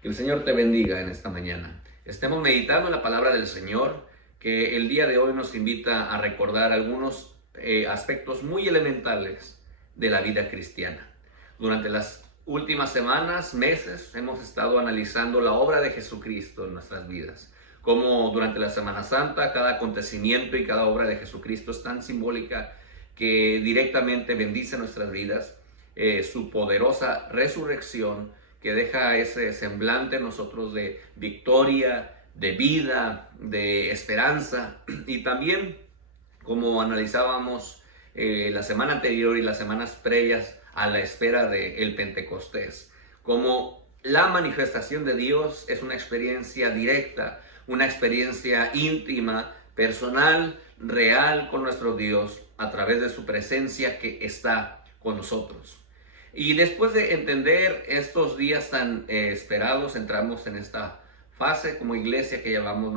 Que el Señor te bendiga en esta mañana. Estemos meditando en la palabra del Señor, que el día de hoy nos invita a recordar algunos aspectos muy elementales de la vida cristiana. Durante las últimas semanas, meses, hemos estado analizando la obra de Jesucristo en nuestras vidas. Como durante la Semana Santa, cada acontecimiento y cada obra de Jesucristo es tan simbólica que directamente bendice nuestras vidas. Su poderosa resurrección que deja ese semblante en nosotros de victoria, de vida, de esperanza. Y también, como analizábamos la semana anterior y las semanas previas a la espera del Pentecostés, como la manifestación de Dios es una experiencia directa, una experiencia íntima, personal, real con nuestro Dios a través de su presencia que está con nosotros. Y después de entender estos días tan esperados, entramos en esta fase como iglesia que llamamos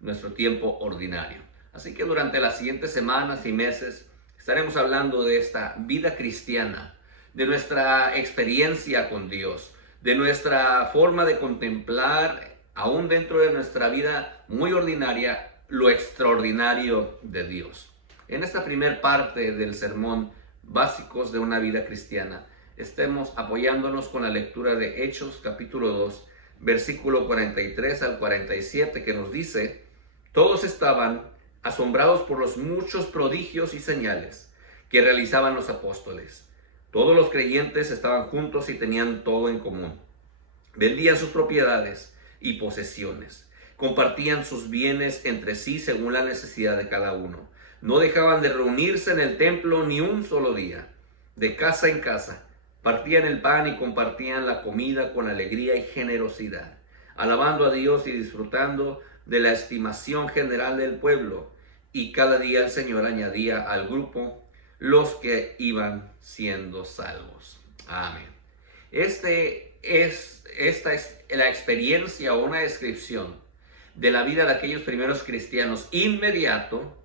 nuestro tiempo ordinario. Así que durante las siguientes semanas y meses estaremos hablando de esta vida cristiana, de nuestra experiencia con Dios, de nuestra forma de contemplar, aún dentro de nuestra vida muy ordinaria, lo extraordinario de Dios. En esta primera parte del sermón, básicos de una vida cristiana, estemos apoyándonos con la lectura de Hechos capítulo 2, versículo 43 al 47, que nos dice: todos estaban asombrados por los muchos prodigios y señales que realizaban los apóstoles. Todos los creyentes estaban juntos y tenían todo en común. Vendían sus propiedades y posesiones. Compartían sus bienes entre sí según la necesidad de cada uno. No dejaban de reunirse en el templo ni un solo día. De casa en casa partían el pan y compartían la comida con alegría y generosidad, alabando a Dios y disfrutando de la estimación general del pueblo. Y cada día el Señor añadía al grupo los que iban siendo salvos. Amén. Esta es la experiencia o una descripción de la vida de aquellos primeros cristianos inmediato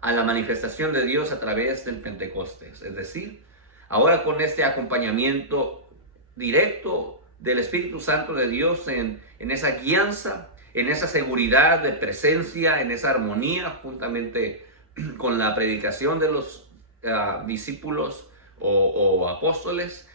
a la manifestación de Dios a través del Pentecostés. Es decir, ahora con este acompañamiento directo del Espíritu Santo de Dios en esa guianza, en esa seguridad de presencia, en esa armonía, juntamente con la predicación de los discípulos o apóstoles.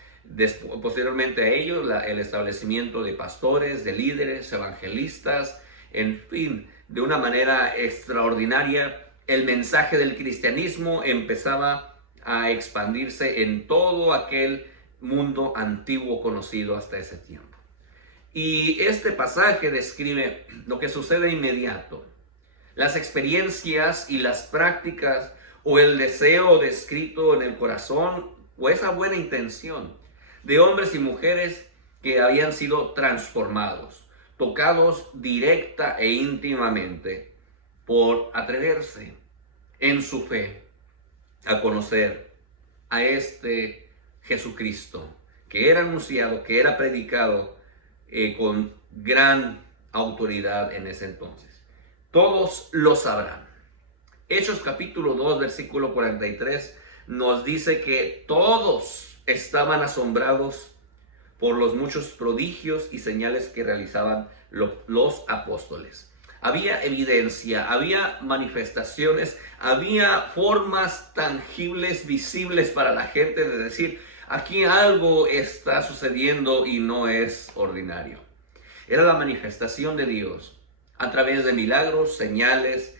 Posteriormente a ello, el establecimiento de pastores, de líderes, evangelistas, en fin, de una manera extraordinaria, el mensaje del cristianismo empezaba a expandirse en todo aquel mundo antiguo conocido hasta ese tiempo. Y este pasaje describe lo que sucede inmediato, las experiencias y las prácticas o el deseo descrito en el corazón o esa buena intención de hombres y mujeres que habían sido transformados, tocados directa e íntimamente por atreverse en su fe a conocer a este Jesucristo que era anunciado, que era predicado con gran autoridad en ese entonces. Todos lo sabrán. Hechos capítulo 2, versículo 43 nos dice que todos estaban asombrados por los muchos prodigios y señales que realizaban los apóstoles. Había evidencia, había manifestaciones, había formas tangibles, visibles para la gente de decir: aquí algo está sucediendo y no es ordinario. Era la manifestación de Dios a través de milagros, señales,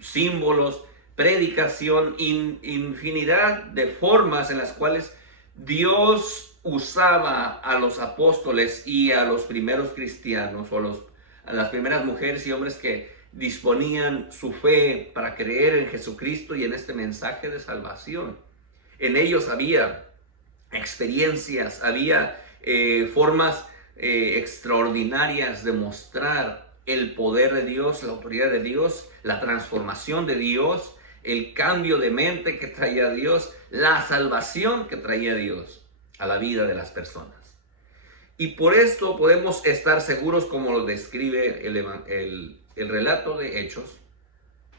símbolos, predicación, infinidad de formas en las cuales Dios usaba a los apóstoles y a los primeros cristianos o a las primeras mujeres y hombres que disponían su fe para creer en Jesucristo y en este mensaje de salvación. En ellos había experiencias, había formas extraordinarias de mostrar el poder de Dios, la autoridad de Dios, la transformación de Dios, el cambio de mente que traía Dios, la salvación que traía Dios a la vida de las personas. Y por esto podemos estar seguros, como lo describe el relato de Hechos,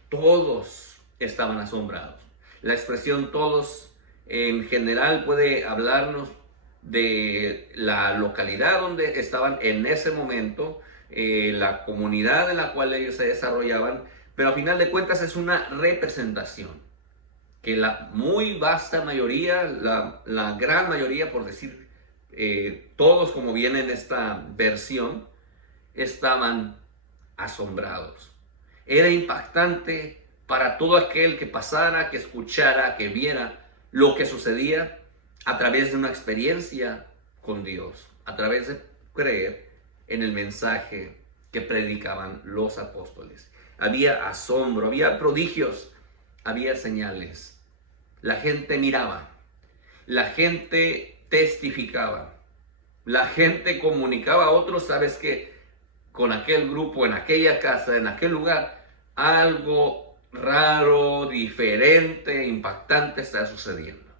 todos estaban asombrados. La expresión todos en general puede hablarnos de la localidad donde estaban en ese momento, la comunidad en la cual ellos se desarrollaban, pero a final de cuentas es una representación que la muy vasta mayoría, la gran mayoría, por decir todos como viene en esta versión, estaban asombrados. Era impactante para todo aquel que pasara, que escuchara, que viera lo que sucedía a través de una experiencia con Dios, a través de creer en el mensaje que predicaban los apóstoles. Había asombro, había prodigios, había señales. La gente miraba, la gente testificaba, la gente comunicaba a otros, sabes que con aquel grupo, en aquella casa, en aquel lugar, algo raro, diferente, impactante está sucediendo.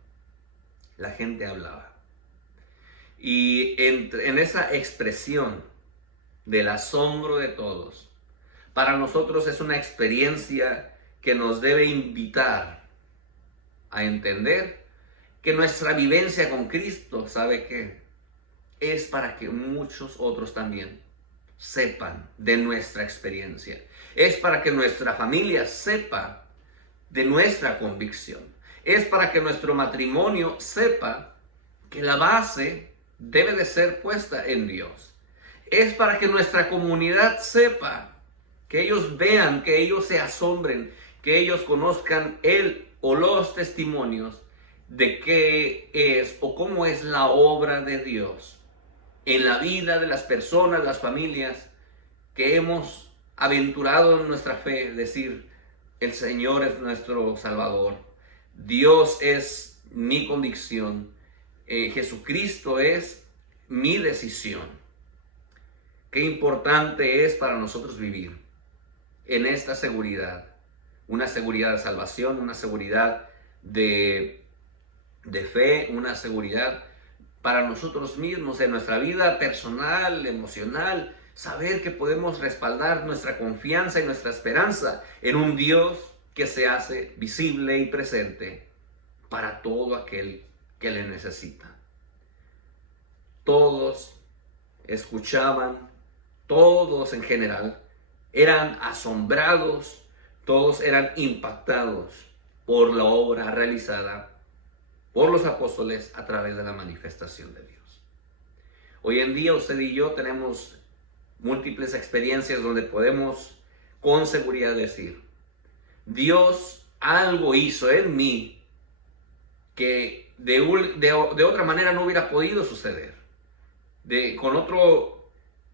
La gente hablaba. Y en esa expresión del asombro de todos, para nosotros es una experiencia que nos debe invitar a entender que nuestra vivencia con Cristo, ¿sabe qué? Es para que muchos otros también sepan de nuestra experiencia. Es para que nuestra familia sepa de nuestra convicción. Es para que nuestro matrimonio sepa que la base debe de ser puesta en Dios. Es para que nuestra comunidad sepa, que ellos vean, que ellos se asombren, que ellos conozcan el o los testimonios de qué es o cómo es la obra de Dios en la vida de las personas, las familias que hemos aventurado en nuestra fe, decir, el Señor es nuestro Salvador, Dios es mi convicción, Jesucristo es mi decisión. Qué importante es para nosotros vivir en esta seguridad, una seguridad de salvación, una seguridad de fe, una seguridad para nosotros mismos, en nuestra vida personal, emocional, saber que podemos respaldar nuestra confianza y nuestra esperanza en un Dios que se hace visible y presente para todo aquel que le necesita. Todos escuchaban, todos en general eran asombrados, todos eran impactados por la obra realizada por los apóstoles a través de la manifestación de Dios. Hoy en día usted y yo tenemos múltiples experiencias donde podemos con seguridad decir, Dios algo hizo en mí que de otra manera no hubiera podido suceder.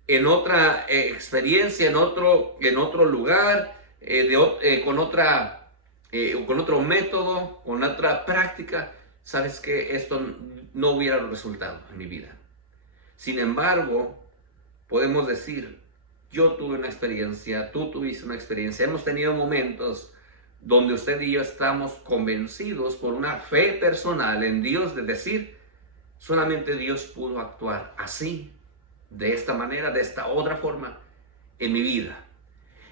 En otra experiencia, en otro lugar, con otro método, con otra práctica, sabes que esto no hubiera resultado en mi vida. Sin embargo, podemos decir, yo tuve una experiencia, tú tuviste una experiencia, hemos tenido momentos donde usted y yo estamos convencidos por una fe personal en Dios de decir, solamente Dios pudo actuar así, de esta manera, de esta otra forma en mi vida.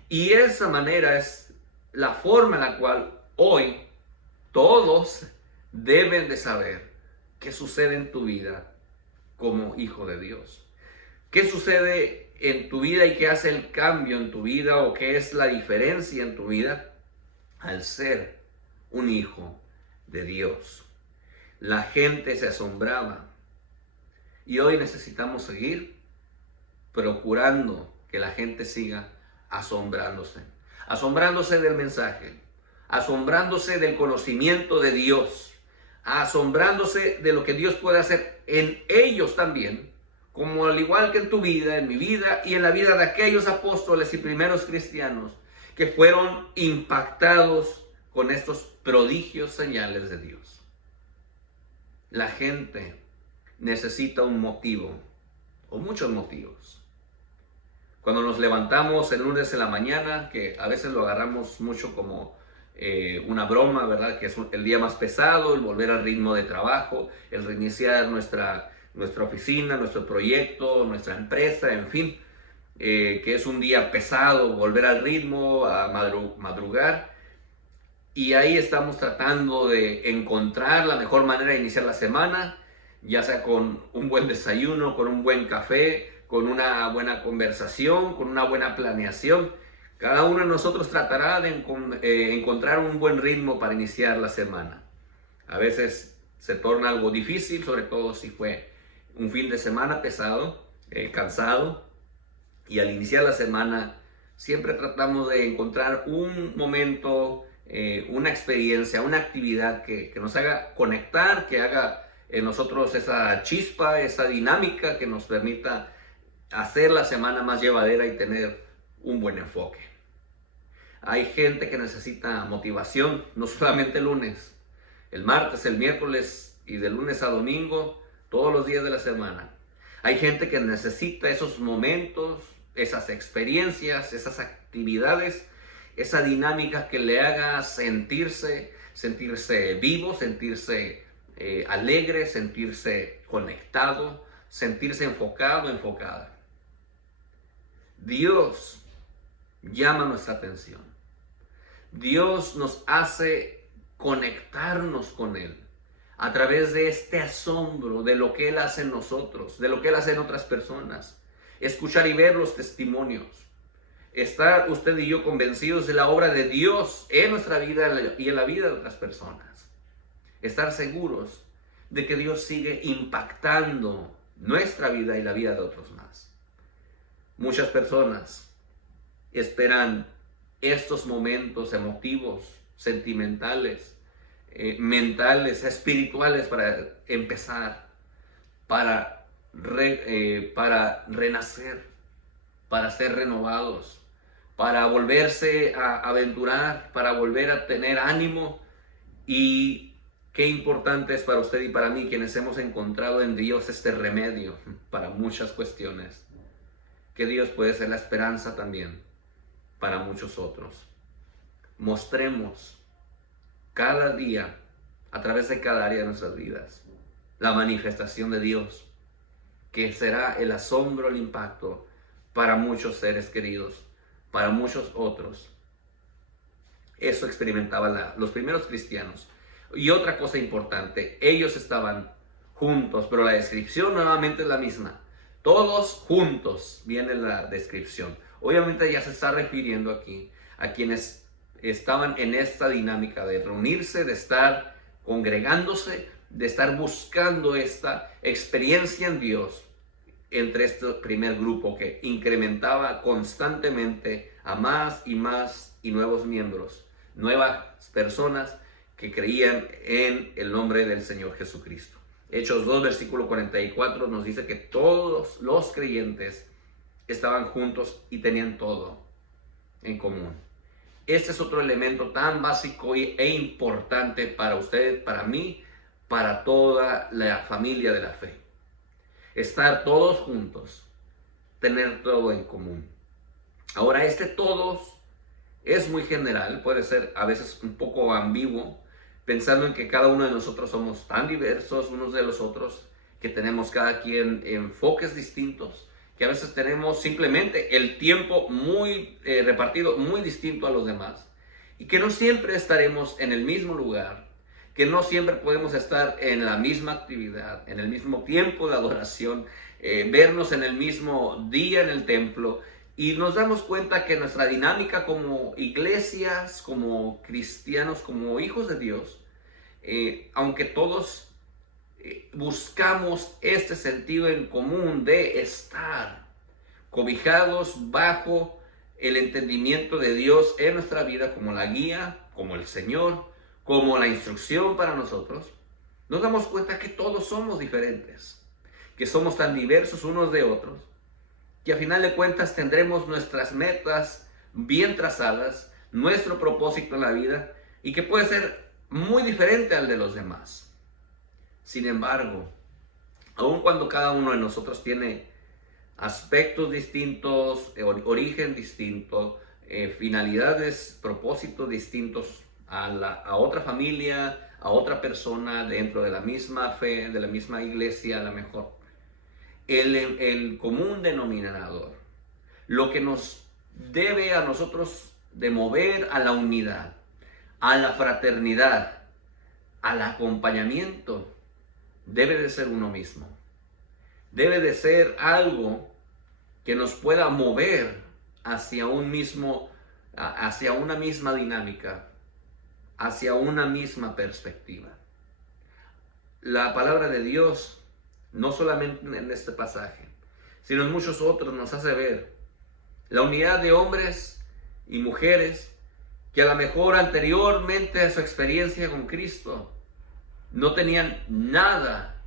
Y esa manera es la forma en la cual hoy todos deben de saber qué sucede en tu vida como hijo de Dios. ¿Qué sucede en tu vida y qué hace el cambio en tu vida o qué es la diferencia en tu vida al ser un hijo de Dios? La gente se asombraba y hoy necesitamos seguir procurando que la gente siga asombrándose del mensaje, asombrándose del conocimiento de Dios, asombrándose de lo que Dios puede hacer en ellos también, como al igual que en tu vida, en mi vida y en la vida de aquellos apóstoles y primeros cristianos que fueron impactados con estos prodigios señales de Dios. La gente necesita un motivo o muchos motivos. Cuando nos levantamos el lunes en la mañana, que a veces lo agarramos mucho como una broma, ¿verdad? Que es el día más pesado, el volver al ritmo de trabajo, el reiniciar nuestra oficina, nuestro proyecto, nuestra empresa, en fin, que es un día pesado, volver al ritmo, a madrugar. Y ahí estamos tratando de encontrar la mejor manera de iniciar la semana. ya sea con un buen desayuno, con un buen café, con una buena conversación, con una buena planeación. Cada uno de nosotros tratará de encontrar un buen ritmo para iniciar la semana. A veces se torna algo difícil, sobre todo si fue un fin de semana pesado, cansado, y al iniciar la semana siempre tratamos de encontrar un momento, una experiencia, una actividad que nos haga conectar, que haga en nosotros esa chispa, esa dinámica que nos permita hacer la semana más llevadera y tener un buen enfoque. Hay gente que necesita motivación, no solamente el lunes, el martes, el miércoles y de lunes a domingo, todos los días de la semana. Hay gente que necesita esos momentos, esas experiencias, esas actividades, esa dinámica que le haga sentirse vivo, sentirse alegre, sentirse conectado, sentirse enfocado, enfocada. Dios llama nuestra atención. Dios nos hace conectarnos con Él a través de este asombro de lo que Él hace en nosotros, de lo que Él hace en otras personas. Escuchar y ver los testimonios. Estar usted y yo convencidos de la obra de Dios en nuestra vida y en la vida de otras personas. Estar seguros de que Dios sigue impactando nuestra vida y la vida de otros más. Muchas personas esperan estos momentos emotivos, sentimentales, mentales, espirituales para empezar, para renacer, para ser renovados, para volverse a aventurar, para volver a tener ánimo. Y qué importante es para usted y para mí, quienes hemos encontrado en Dios este remedio para muchas cuestiones, que Dios puede ser la esperanza también para muchos otros. Mostremos cada día, a través de cada área de nuestras vidas, la manifestación de Dios, que será el asombro, el impacto para muchos seres queridos, para muchos otros. Eso experimentaban los primeros cristianos. Y otra cosa importante, ellos estaban juntos, pero la descripción nuevamente es la misma. Todos juntos viene la descripción. Obviamente ya se está refiriendo aquí a quienes estaban en esta dinámica de reunirse, de estar congregándose, de estar buscando esta experiencia en Dios entre este primer grupo que incrementaba constantemente a más y nuevos miembros, nuevas personas que creían en el nombre del Señor Jesucristo. Hechos 2, versículo 44 nos dice que todos los creyentes estaban juntos y tenían todo en común. Este es otro elemento tan básico e importante para usted, para mí, para toda la familia de la fe. Estar todos juntos, tener todo en común. Ahora, este todos es muy general, puede ser a veces un poco ambiguo, pensando en que cada uno de nosotros somos tan diversos unos de los otros, que tenemos cada quien enfoques distintos, que a veces tenemos simplemente el tiempo muy repartido, muy distinto a los demás, y que no siempre estaremos en el mismo lugar, que no siempre podemos estar en la misma actividad, en el mismo tiempo de adoración, vernos en el mismo día en el templo, y nos damos cuenta que nuestra dinámica como iglesias, como cristianos, como hijos de Dios, aunque todos buscamos este sentido en común de estar cobijados bajo el entendimiento de Dios en nuestra vida como la guía, como el Señor, como la instrucción para nosotros, nos damos cuenta que todos somos diferentes, que somos tan diversos unos de otros, que a final de cuentas tendremos nuestras metas bien trazadas, nuestro propósito en la vida, y que puede ser muy diferente al de los demás. Sin embargo, aun cuando cada uno de nosotros tiene aspectos distintos, origen distinto, finalidades, propósitos distintos a otra familia, a otra persona dentro de la misma fe, de la misma iglesia, a lo mejor, el común denominador, lo que nos debe a nosotros de mover a la unidad, a la fraternidad, al acompañamiento, debe de ser uno mismo. Debe de ser algo que nos pueda mover hacia un mismo, hacia una misma dinámica, hacia una misma perspectiva. La palabra de Dios, no solamente en este pasaje, sino en muchos otros, nos hace ver la unidad de hombres y mujeres que a lo mejor anteriormente a su experiencia con Cristo no tenían nada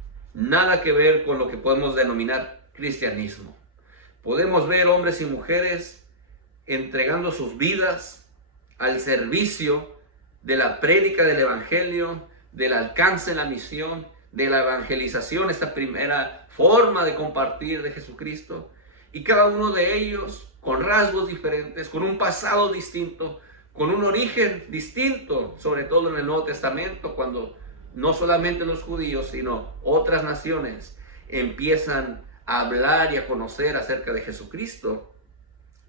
que ver con lo que podemos denominar cristianismo. Podemos ver hombres y mujeres entregando sus vidas al servicio de la prédica del evangelio, del alcance de la misión, de la evangelización, esta primera forma de compartir de Jesucristo. Y cada uno de ellos con rasgos diferentes, con un pasado distinto, con un origen distinto, sobre todo en el Nuevo Testamento, cuando no solamente los judíos, sino otras naciones empiezan a hablar y a conocer acerca de Jesucristo.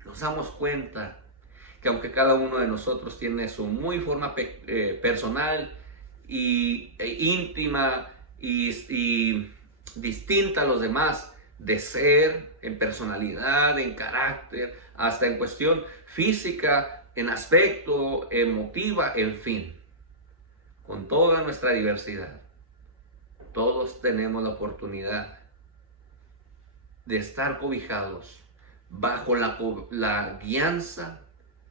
Nos damos cuenta que aunque cada uno de nosotros tiene su muy forma personal e íntima y distinta a los demás de ser, en personalidad, en carácter, hasta en cuestión física, en aspecto, emotiva, en fin, con toda nuestra diversidad, todos tenemos la oportunidad de estar cobijados bajo la guianza,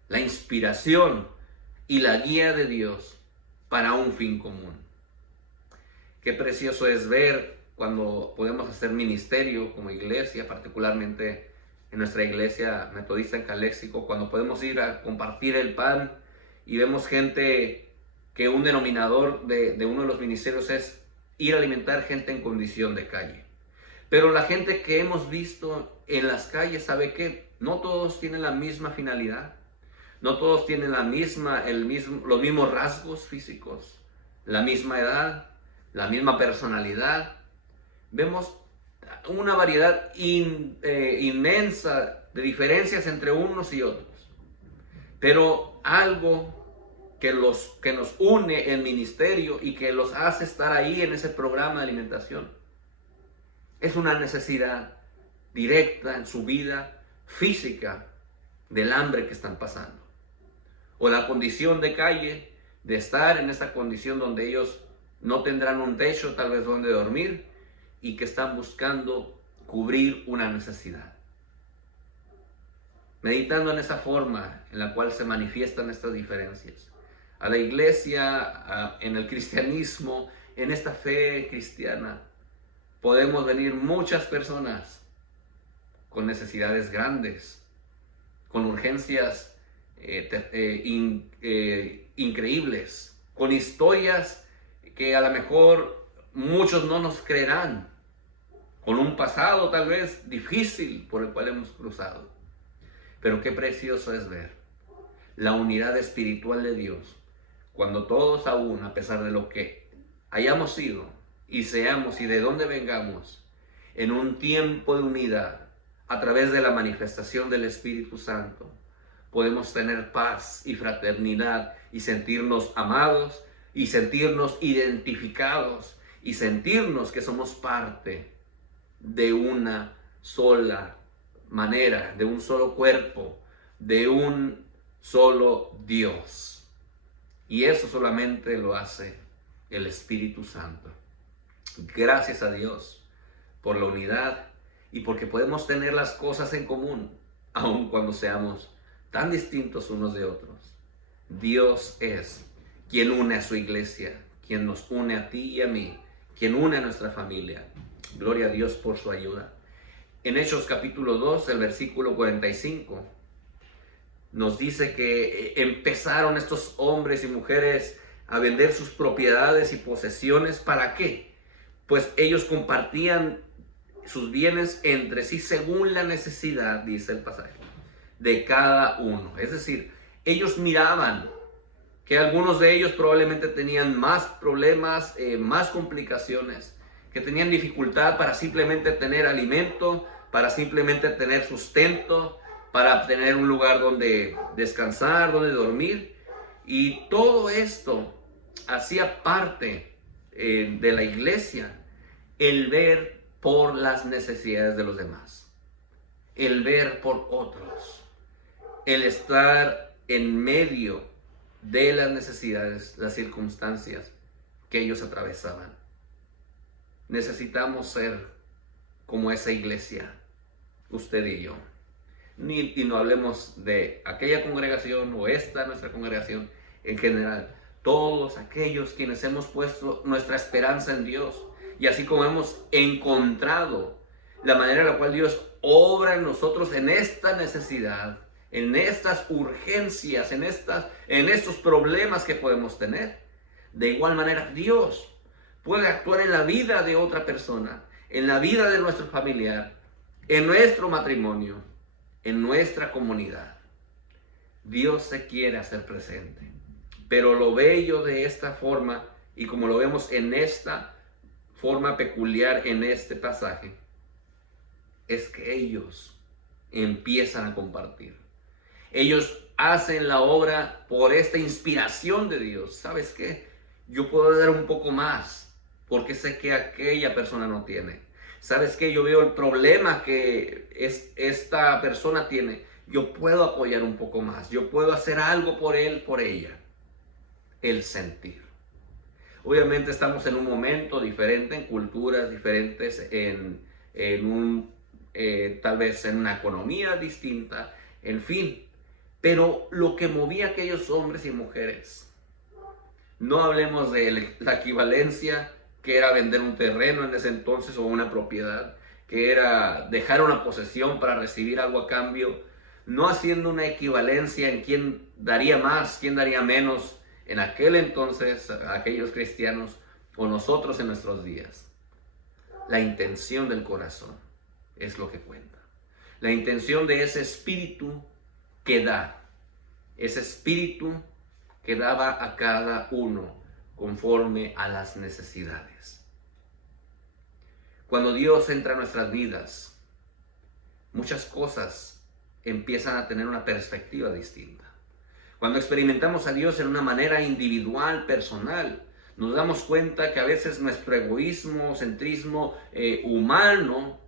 la inspiración y la guía de Dios para un fin común. Qué precioso es ver cuando podemos hacer ministerio como iglesia, particularmente en nuestra iglesia metodista en Caléxico, cuando podemos ir a compartir el pan y vemos gente que un denominador de uno de los ministerios es ir a alimentar gente en condición de calle. Pero la gente que hemos visto en las calles sabe que no todos tienen la misma finalidad, no todos tienen los mismos rasgos físicos, la misma edad, la misma personalidad. Vemos una variedad inmensa de diferencias entre unos y otros. Pero algo que nos une en ministerio y que los hace estar ahí en ese programa de alimentación es una necesidad directa en su vida física del hambre que están pasando. O la condición de calle, de estar en esa condición donde ellos no tendrán un techo tal vez donde dormir y que están buscando cubrir una necesidad. Meditando en esa forma en la cual se manifiestan estas diferencias, a la iglesia, en el cristianismo, en esta fe cristiana, podemos venir muchas personas con necesidades grandes, con urgencias increíbles, con historias que a lo mejor muchos no nos creerán, con un pasado tal vez difícil por el cual hemos cruzado. Pero qué precioso es ver la unidad espiritual de Dios, cuando todos aún, a pesar de lo que hayamos sido y seamos y de dónde vengamos, en un tiempo de unidad, a través de la manifestación del Espíritu Santo, podemos tener paz y fraternidad y sentirnos amados y sentirnos identificados y sentirnos que somos parte de una sola manera, de un solo cuerpo, de un solo Dios. Y eso solamente lo hace el Espíritu Santo. Gracias a Dios por la unidad y porque podemos tener las cosas en común, aun cuando seamos tan distintos unos de otros. Dios es quien une a su iglesia, quien nos une a ti y a mí, quien une a nuestra familia. Gloria a Dios por su ayuda. En Hechos capítulo 2, el versículo 45, nos dice que empezaron estos hombres y mujeres a vender sus propiedades y posesiones. ¿Para qué? Pues ellos compartían sus bienes entre sí según la necesidad, dice el pasaje, de cada uno. Es decir, ellos miraban que algunos de ellos probablemente tenían más problemas, más complicaciones, que tenían dificultad para simplemente tener alimento, para simplemente tener sustento, para tener un lugar donde descansar, donde dormir. Y todo esto hacía parte de la iglesia. el ver por las necesidades de los demás, el ver por otros, el estar en medio de las necesidades, las circunstancias que ellos atravesaban. Necesitamos ser como esa iglesia, usted y yo. Y no hablemos de aquella congregación o nuestra congregación en general. Todos aquellos quienes hemos puesto nuestra esperanza en Dios, y así como hemos encontrado la manera en la cual Dios obra en nosotros en esta necesidad, en estas urgencias, en estos problemas que podemos tener, de igual manera Dios puede actuar en la vida de otra persona, en la vida de nuestro familiar, en nuestro matrimonio, en nuestra comunidad. Dios se quiere hacer presente. Pero lo bello de esta forma, y como lo vemos en esta forma peculiar en este pasaje, es que ellos empiezan a compartir. Ellos hacen la obra por esta inspiración de Dios. ¿Sabes qué? Yo puedo dar un poco más porque sé que aquella persona no tiene. ¿Sabes qué? Yo veo el problema que esta persona tiene. Yo puedo apoyar un poco más. Yo puedo hacer algo por él, por ella. El sentir. Obviamente estamos en un momento diferente, en culturas diferentes, tal vez en una economía distinta, en fin. Pero lo que movía a aquellos hombres y mujeres, no hablemos de la equivalencia, que era vender un terreno en ese entonces o una propiedad, que era dejar una posesión para recibir algo a cambio, no haciendo una equivalencia en quién daría más, quién daría menos en aquel entonces, aquellos cristianos o nosotros en nuestros días. La intención del corazón es lo que cuenta. La intención de ese espíritu que da, ese espíritu que daba a cada uno conforme a las necesidades. Cuando Dios entra a nuestras vidas, muchas cosas empiezan a tener una perspectiva distinta. Cuando experimentamos a Dios en una manera individual, personal, nos damos cuenta que a veces nuestro egoísmo, centrismo humano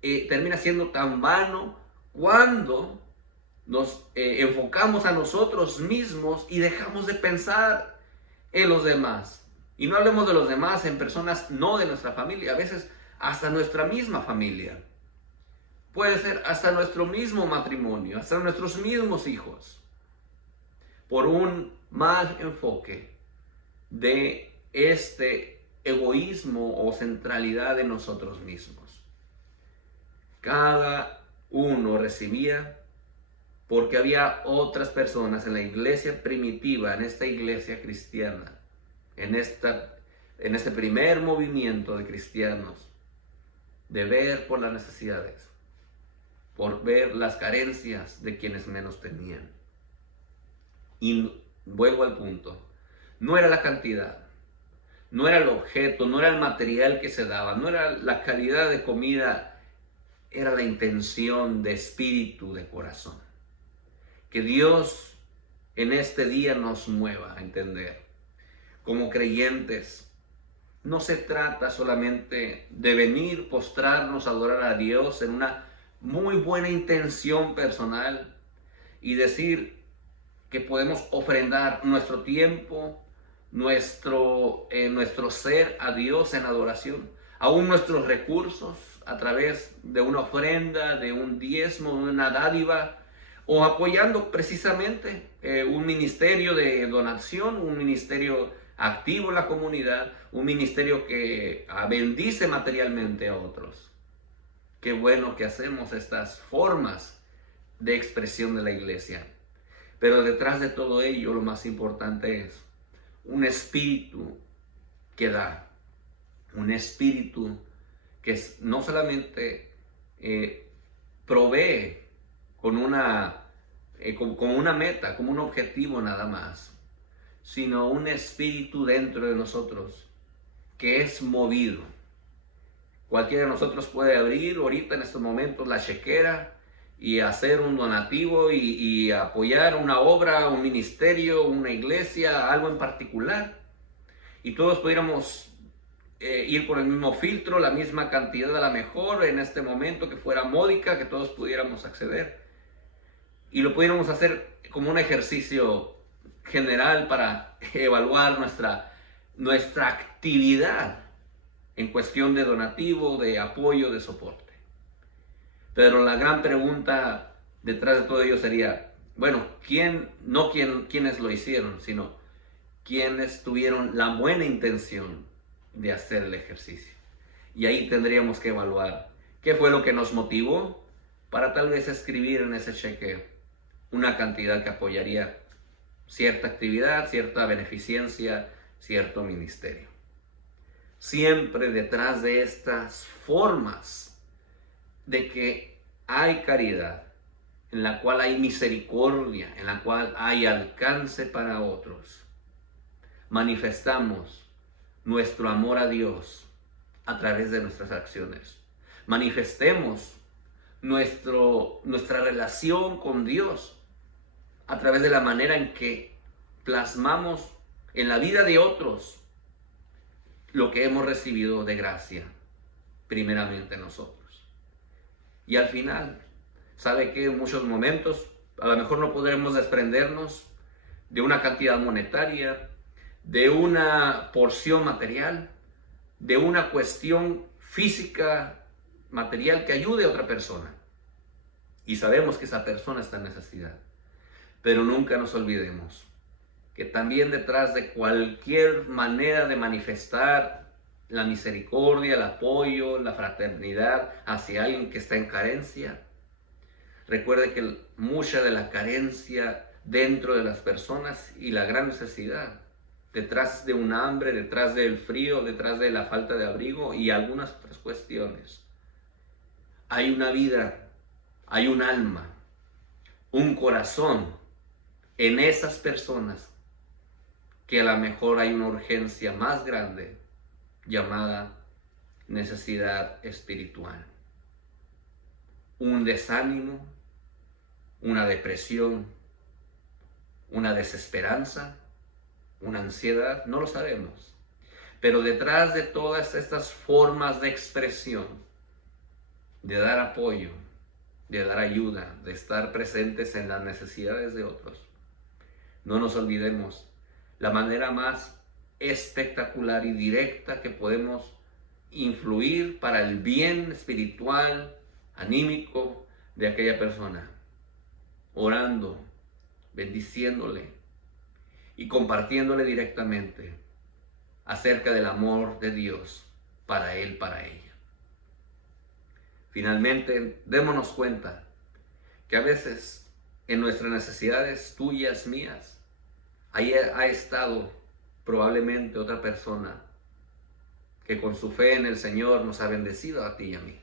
termina siendo tan vano cuando nos enfocamos a nosotros mismos y dejamos de pensar en los demás. Y no hablemos de los demás en personas no de nuestra familia, a veces hasta nuestra misma familia. Puede ser hasta nuestro mismo matrimonio, hasta nuestros mismos hijos. Por un mal enfoque de este egoísmo o centralidad de nosotros mismos. Cada uno recibía porque había otras personas en la iglesia primitiva, en esta iglesia cristiana, en este primer movimiento de cristianos, de ver por las necesidades, por ver las carencias de quienes menos tenían. Y vuelvo al punto, no era la cantidad, no era el objeto, no era el material que se daba, no era la calidad de comida, era la intención de espíritu, de corazón. Que Dios en este día nos mueva a entender. Como creyentes, no se trata solamente de venir, postrarnos, adorar a Dios en una muy buena intención personal y decir que podemos ofrendar nuestro tiempo, nuestro ser a Dios en adoración, aún nuestros recursos a través de una ofrenda, de un diezmo, de una dádiva, o apoyando precisamente un ministerio de donación, un ministerio activo en la comunidad, un ministerio que bendice materialmente a otros. Qué bueno que hacemos estas formas de expresión de la iglesia. Pero detrás de todo ello, lo más importante es un espíritu que da, un espíritu que no solamente provee con una meta, como un objetivo nada más, sino un espíritu dentro de nosotros que es movido. Cualquiera de nosotros puede abrir ahorita en estos momentos la chequera y hacer un donativo y apoyar una obra, un ministerio, una iglesia, algo en particular. Y todos pudiéramos ir con el mismo filtro, la misma cantidad a la mejor en este momento, que fuera módica, que todos pudiéramos acceder. Y lo pudiéramos hacer como un ejercicio general para evaluar nuestra actividad en cuestión de donativo, de apoyo, de soporte. Pero la gran pregunta detrás de todo ello sería, bueno, quiénes lo hicieron, sino quiénes tuvieron la buena intención de hacer el ejercicio. Y ahí tendríamos que evaluar qué fue lo que nos motivó para tal vez escribir en ese cheque una cantidad que apoyaría cierta actividad, cierta beneficencia, cierto ministerio. Siempre detrás de estas formas de que hay caridad, en la cual hay misericordia, en la cual hay alcance para otros, manifestamos nuestro amor a Dios a través de nuestras acciones. Manifestemos nuestra relación con Dios a través de la manera en que plasmamos en la vida de otros lo que hemos recibido de gracia, primeramente nosotros. Y al final, ¿sabe que en muchos momentos a lo mejor no podremos desprendernos de una cantidad monetaria, de una porción material, de una cuestión física, material que ayude a otra persona? Y sabemos que esa persona está en necesidad. Pero nunca nos olvidemos que también detrás de cualquier manera de manifestar la misericordia, el apoyo, la fraternidad hacia alguien que está en carencia, recuerde que mucha de la carencia dentro de las personas y la gran necesidad, detrás de un hambre, detrás del frío, detrás de la falta de abrigo y algunas otras cuestiones, hay una vida, hay un alma, un corazón en esas personas que a lo mejor hay una urgencia más grande llamada necesidad espiritual. Un desánimo, una depresión, una desesperanza, una ansiedad, no lo sabemos. Pero detrás de todas estas formas de expresión, de dar apoyo, de dar ayuda, de estar presentes en las necesidades de otros, no nos olvidemos la manera más espectacular y directa que podemos influir para el bien espiritual, anímico de aquella persona, orando, bendiciéndole y compartiéndole directamente acerca del amor de Dios para él, para ella. Finalmente, démonos cuenta que a veces en nuestras necesidades tuyas, mías, ahí ha estado probablemente otra persona que con su fe en el Señor nos ha bendecido a ti y a mí.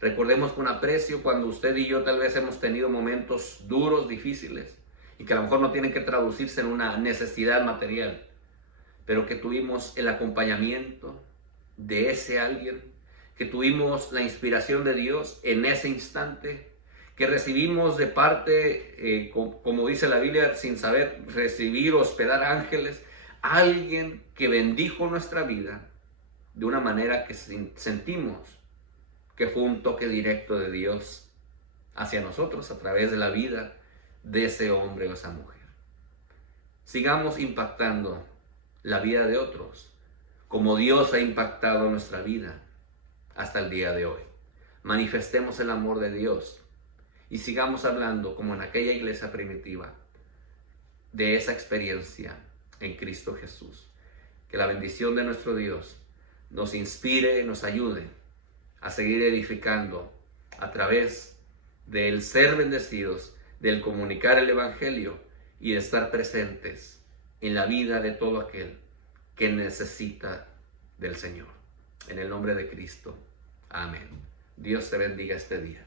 Recordemos con aprecio cuando usted y yo tal vez hemos tenido momentos duros, difíciles, y que a lo mejor no tienen que traducirse en una necesidad material, pero que tuvimos el acompañamiento de ese alguien, que tuvimos la inspiración de Dios en ese instante, que recibimos de parte, como dice la Biblia, sin saber recibir o hospedar ángeles, alguien que bendijo nuestra vida de una manera que sentimos que fue un toque directo de Dios hacia nosotros a través de la vida de ese hombre o esa mujer. Sigamos impactando la vida de otros como Dios ha impactado nuestra vida hasta el día de hoy. Manifestemos el amor de Dios y sigamos hablando, como en aquella iglesia primitiva, de esa experiencia en Cristo Jesús. Que la bendición de nuestro Dios nos inspire y nos ayude a seguir edificando a través del ser bendecidos, del comunicar el Evangelio y de estar presentes en la vida de todo aquel que necesita del Señor. En el nombre de Cristo. Amén. Dios te bendiga este día.